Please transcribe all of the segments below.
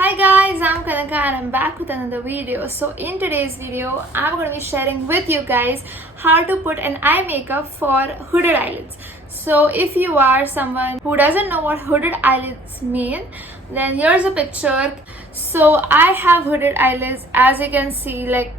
Hi guys, I'm Kanaka and I'm back with another video. So in today's video, I'm going to be sharing with you guys how to put an eye makeup for hooded eyelids. So if you are someone who doesn't know what hooded eyelids mean, then here's a picture. So I have hooded eyelids, as you can see, like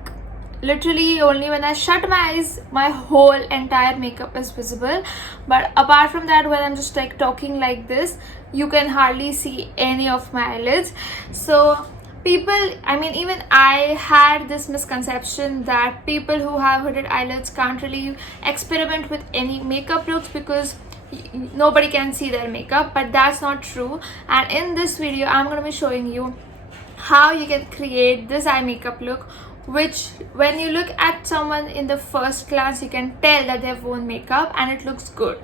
literally only when I shut my eyes my whole entire makeup is visible, but apart from that, when I'm just like talking like this, you can hardly see any of my eyelids. So people, even I had this misconception that people who have hooded eyelids can't really experiment with any makeup looks because nobody can see their makeup, but that's not true. And in this video I'm going to be showing you how you can create this eye makeup look, which when you look at someone in the first glance you can tell that they've worn makeup and it looks good.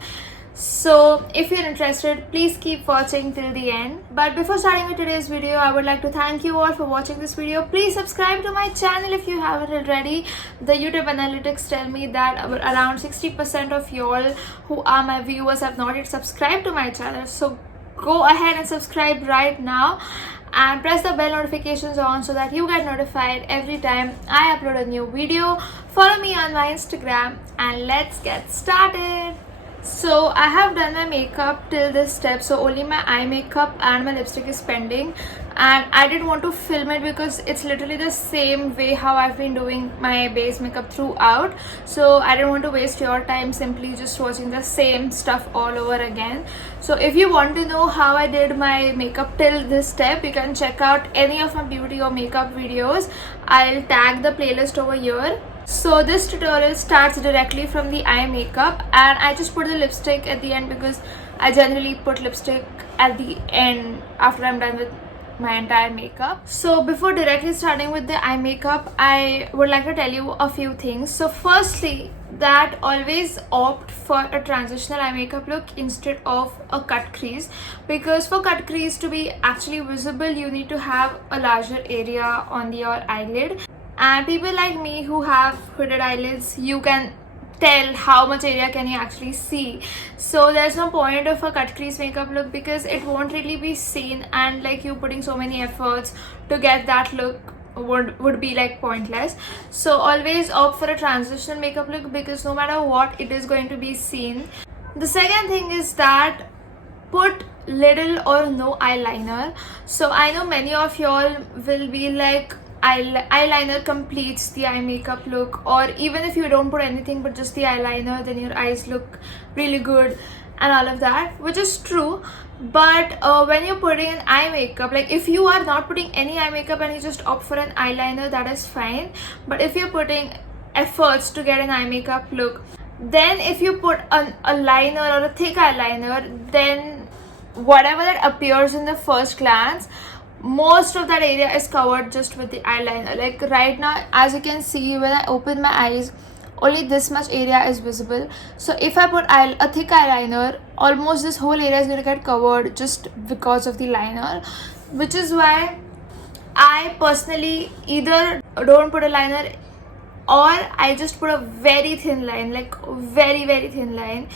So if you're interested, please keep watching till the end. But before starting with today's video, I would like to thank you all for watching this video. Please subscribe to my channel if you haven't already. The YouTube analytics tell me that around 60% of y'all who are my viewers have not yet subscribed to my channel, so go ahead and subscribe right now and press the bell notifications on so that you get notified every time I upload a new video. Follow me on my Instagram and let's get started. So I have done my makeup till this step, so only my eye makeup and my lipstick is pending, and I didn't want to film it because it's literally the same way how I've been doing my base makeup throughout, so I didn't want to waste your time simply just watching the same stuff all over again. So if you want to know how I did my makeup till this step, you can check out any of my beauty or makeup videos. I'll tag the playlist over here. So this tutorial starts directly from the eye makeup, and I just put the lipstick at the end because I generally put lipstick at the end after I'm done with my entire makeup. So before directly starting with the eye makeup, I would like to tell you a few things. So firstly, that always opt for a transitional eye makeup look instead of a cut crease, because for cut crease to be actually visible you need to have a larger area on your eyelid. And people like me who have hooded eyelids, you can tell how much area can you actually see. So there's no point of a cut crease makeup look because it won't really be seen, and like you putting so many efforts to get that look would be like pointless. So always opt for a transitional makeup look because no matter what, it is going to be seen. The second thing is that put little or no eyeliner. So I know many of y'all will be like, eyeliner completes the eye makeup look, or even if you don't put anything but just the eyeliner, then your eyes look really good and all of that, which is true. But when you're putting an eye makeup, like if you are not putting any eye makeup and you just opt for an eyeliner, that is fine. But if you're putting efforts to get an eye makeup look, then if you put a liner or a thick eyeliner, then whatever that appears in the first glance, most of that area is covered just with the eyeliner. Like right now, as you can see, when I open my eyes, only this much area is visible. So if I put a thick eyeliner, almost this whole area is going to get covered just because of the liner, which is why I personally either don't put a liner or I just put a very thin line, like very thin line.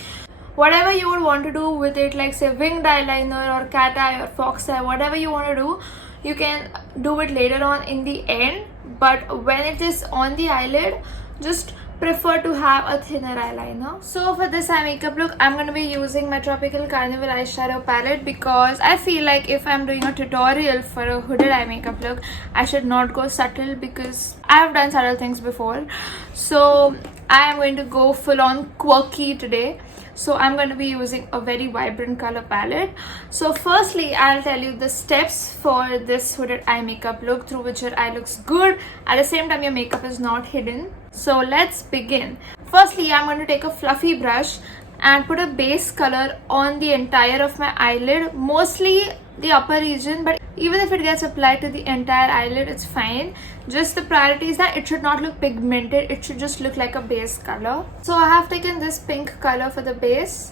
Whatever you would want to do with it, like say winged eyeliner or cat eye or fox eye, whatever you want to do, you can do it later on in the end. But when it is on the eyelid, just prefer to have a thinner eyeliner. So for this eye makeup look, I'm going to be using my Tropical Carnival eyeshadow palette because I feel like if I'm doing a tutorial for a hooded eye makeup look, I should not go subtle because I have done subtle things before. So I am going to go full on quirky today. So I'm going to be using a very vibrant color palette. So firstly, I'll tell you the steps for this hooded eye makeup look through which your eye looks good. At the same time, your makeup is not hidden. So let's begin. Firstly, I'm going to take a fluffy brush and put a base color on the entire of my eyelid, mostly the upper region, but even if it gets applied to the entire eyelid, it's fine. Just the priority is that it should not look pigmented, it should just look like a base color. So I have taken this pink color for the base.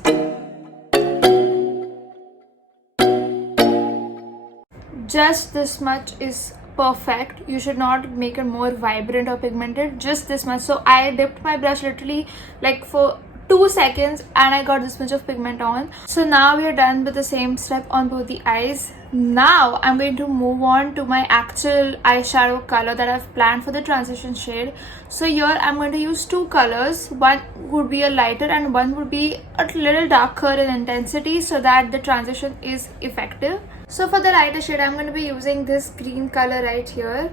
Just this much is perfect. You should not make it more vibrant or pigmented, just this much. So I dipped my brush literally like for 2 seconds and I got this much of pigment on. So now we are done with the same step on both the eyes. Now I'm going to move on to my actual eyeshadow color that I've planned for the transition shade. So here I'm going to use two colors. One would be a lighter and one would be a little darker in intensity so that the transition is effective. So for the lighter shade I'm going to be using this green color right here,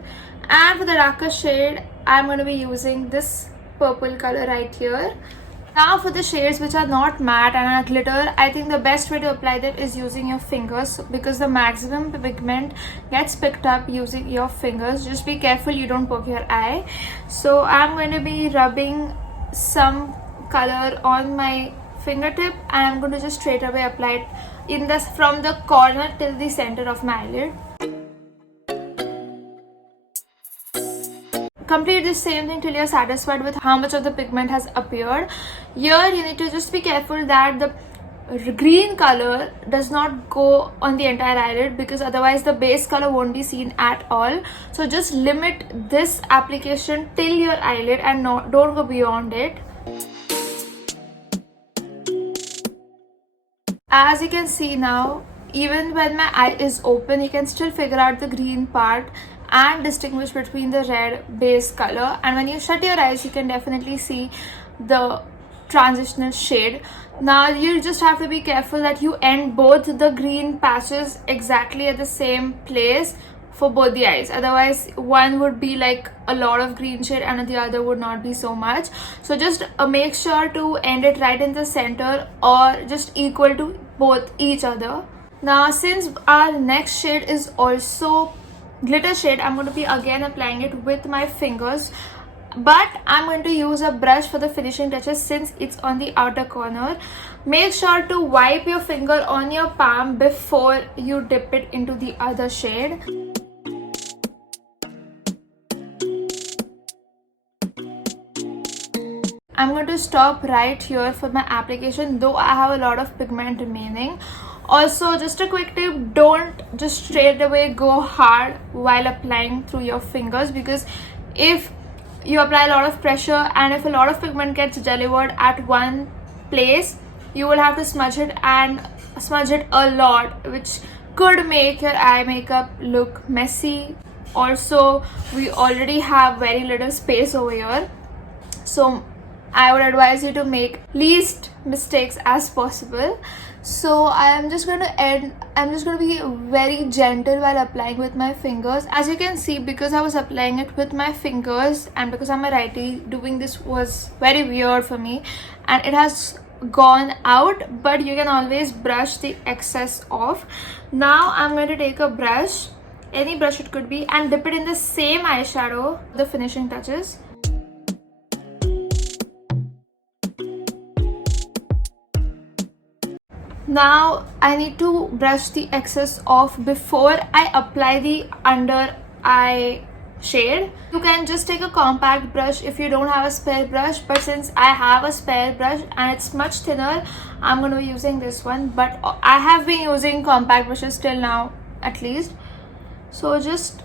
and for the darker shade I'm going to be using this purple color right here. Now for the shades which are not matte and are glitter, I think the best way to apply them is using your fingers, because the maximum pigment gets picked up using your fingers. Just be careful you don't poke your eye. So I'm going to be rubbing some color on my fingertip and I'm going to just straight away apply it in this from the corner till the center of my eyelid. Complete the same thing till you're satisfied with how much of the pigment has appeared. Here you need to just be careful that the green color does not go on the entire eyelid, because otherwise the base color won't be seen at all. So just limit this application till your eyelid and don't go beyond it. As you can see now, even when my eye is open, you can still figure out the green part and distinguish between the red base color. And when you shut your eyes, you can definitely see the transitional shade. Now you just have to be careful that you end both the green patches exactly at the same place for both the eyes, otherwise one would be like a lot of green shade and the other would not be so much. So just make sure to end it right in the center or just equal to both each other. Now since our next shade is also glitter shade, I'm going to be again applying it with my fingers, but I'm going to use a brush for the finishing touches since it's on the outer corner. Make sure to wipe your finger on your palm before you dip it into the other shade. I'm going to stop right here for my application, though I have a lot of pigment remaining. Also, just a quick tip, don't just straight away go hard while applying through your fingers, because if you apply a lot of pressure and if a lot of pigment gets delivered at one place, you will have to smudge it and smudge it a lot, which could make your eye makeup look messy. Also, we already have very little space over here, so I would advise you to make least mistakes as possible. So I'm just going to be very gentle while applying with my fingers. As you can see, because I was applying it with my fingers and because I'm a righty, doing this was very weird for me and it has gone out, but you can always brush the excess off. Now I'm going to take a brush, any brush it could be, and dip it in the same eyeshadow, the finishing touches. Now I need to brush the excess off before I apply the under eye shade. You can just take a compact brush if you don't have a spare brush, but since I have a spare brush and it's much thinner, I'm going to be using this one. But I have been using compact brushes till now at least. So just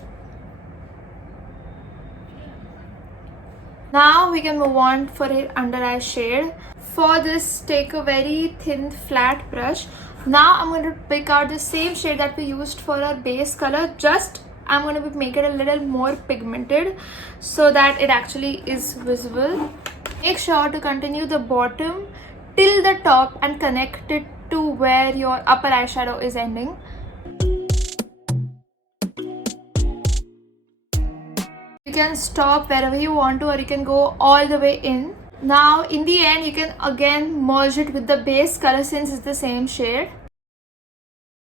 now we can move on for an under eye shade. For this, take a very thin flat brush. Now I'm going to pick out the same shade that we used for our base color, just I'm going to make it a little more pigmented so that it actually is visible. Make sure to continue the bottom till the top and connect it to where your upper eyeshadow is ending. You can stop wherever you want to, or you can go all the way in. Now in the end you can again merge it with the base color since it's the same shade.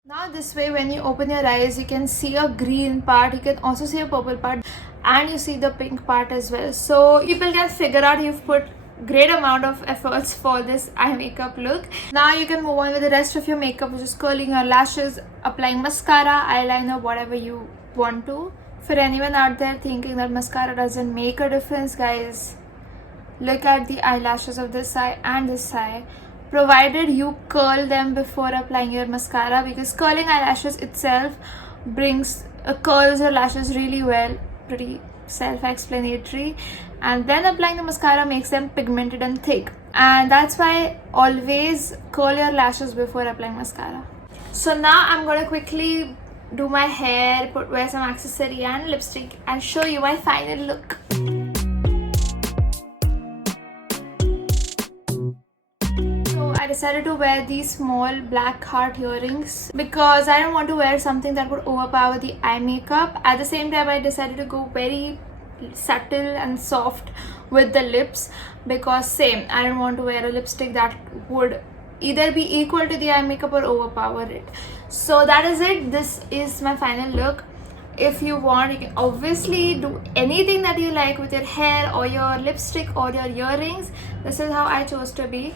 Now this way, when you open your eyes, you can see a green part, you can also see a purple part, and you see the pink part as well. So people can figure out you've put great amount of efforts for this eye makeup look. Now you can move on with the rest of your makeup, which is curling your lashes, applying mascara, eyeliner, whatever you want to. For anyone out there thinking that mascara doesn't make a difference, guys, look at the eyelashes of this eye and this eye, provided you curl them before applying your mascara, because curling eyelashes itself curls your lashes really well, pretty self-explanatory, and then applying the mascara makes them pigmented and thick, and that's why always curl your lashes before applying mascara. So now I'm gonna quickly do my hair, wear some accessory and lipstick, and show you my final look. I decided to wear these small black heart earrings because I don't want to wear something that would overpower the eye makeup. At the same time, I decided to go very subtle and soft with the lips because same, I don't want to wear a lipstick that would either be equal to the eye makeup or overpower it. So that is it. This is my final look. If you want, you can obviously do anything that you like with your hair or your lipstick or your earrings. This is how I chose to be.